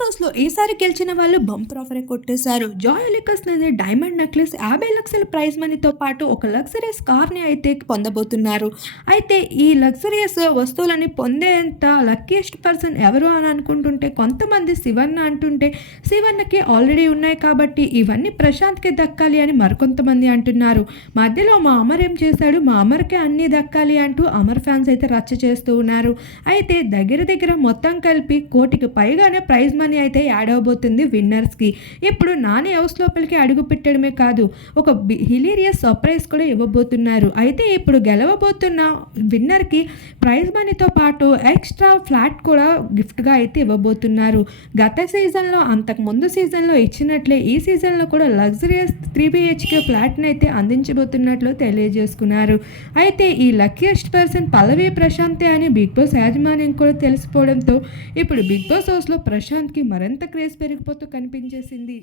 Boss హౌస్లో ఈసారి గెలిచిన వాళ్ళు బంపర్ ఆఫరే కొట్టేశారు. జాయ్ ఎలికస్ అనేది డైమండ్ నెక్లెస్ యాభై లక్షల ప్రైజ్ మనీతో పాటు ఒక లగ్జరియస్ కార్ని అయితే పొందబోతున్నారు. అయితే ఈ లగ్జరియస్ వస్తువులని పొందేంత లక్కీయెస్ట్ పర్సన్ ఎవరు అని అనుకుంటుంటే కొంతమంది శివన్న అంటుంటే శివన్నకి ఆల్రెడీ ఉన్నాయి కాబట్టి ఇవన్నీ ప్రశాంత్కి దక్కాలి అని మరికొంతమంది అంటున్నారు. మధ్యలో మా అమర్ ఏం చేశాడు? మా అమర్కే అన్నీ దక్కాలి అంటూ అమర్ ఫ్యాన్స్ అయితే రచ్చ చేస్తూ ఉన్నారు. అయితే దగ్గర దగ్గర మొత్తం కలిపి కోటికి పైగానే ప్రైజ్ మనీ అయితే యాడ్ అవబోతుంది విన్నర్స్కి. ఇప్పుడు నాని హౌస్ లోపలికి అడుగు పెట్టడమే కాదు ఒక హిలీరియస్ సర్ప్రైజ్ కూడా ఇవ్వబోతున్నారు. అయితే ఇప్పుడు గెలవబోతున్న విన్నర్కి ప్రైజ్ మనీతో పాటు ఎక్స్ట్రా ఫ్లాట్ కూడా గిఫ్ట్గా అయితే ఇవ్వబోతున్నారు. గత సీజన్లో అంతకు ముందు సీజన్లో ఇచ్చినట్లే ఈ సీజన్లో కూడా లగ్జరియస్ త్రీ బిహెచ్కే ఫ్లాట్ని అయితే అందించబోతున్నట్లు తెలియజేసుకున్నారు. అయితే ఈ లక్కీయెస్ట్ పర్సన్ పల్లవి ప్రశాంతే అని బిగ్ బాస్ యాజమాన్యం కూడా తెలిసిపోవడంతో ఇప్పుడు బిగ్ బాస్ హౌస్లో ప్రశాంత్కి మరింత క్రేజ్ పెరిగిపోతూ కనిపించేసింది